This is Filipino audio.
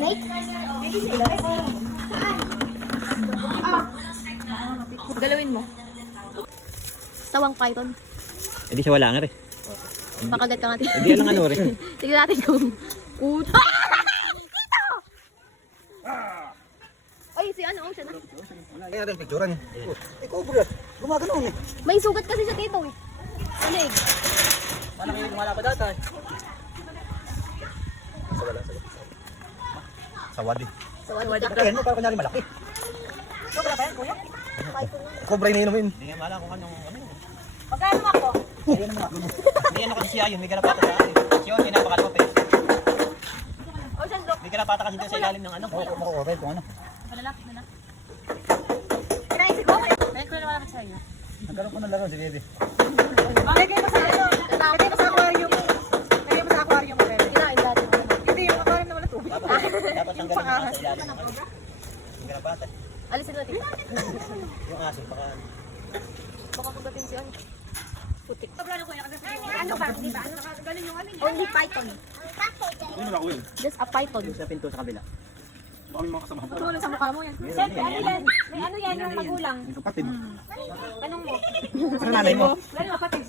Snake? Galawin mo. Tawang python. Hindi siya wala nga rin. Pakagat ka natin. Hindi lang ano rin. Tignan natin kung... Dito! Ay, si ano, siya na. Kaya natin picturean. Ikaw bro, gumagano eh. May sugat kasi sa tito eh. Sa leg. Paano kayo lumala pa dati? Sawadi. Sawadi. Kaya mo, parang kunyari malaki. Sobra ba yan, kuya? Cobra yung inumin. Hindi nga mala kung anong ano. Pagkano ako? Hindi ano kasi siya yun, may garapata sa akin. Siya yun, pinapakalawa pa eh. O, saan, Dok? May garapata kasi dito sa ilalim ng ano. Makukuray kung ano. Malalapit na lang. Kinaisip ko. Kaya ko na naman sa iyo. Nagkaroon ko ng laro si Bebe. Lagay mo sa ano? Lagay mo sa aquarium. Lagay mo sa aquarium mo, Bebe. Kinain dati. Hindi, yung aquarium naman na tubig. Dapat tanggalin mo sa ilalim ng ano. Yung garapata. Alisin natin. Yung aso, baka... Baka pagdating si ano. Putik. Ano ba? Di ba? Ano ganun yung amin? Only python. Just a python. Yung sa pinto sa kabila. Tulong sa mukha mo yan. Siyempre, ano yan? May ano yan yung magulang. Yung kapatid. Tanong mo. Saan nanay mo? Lalo kapatid.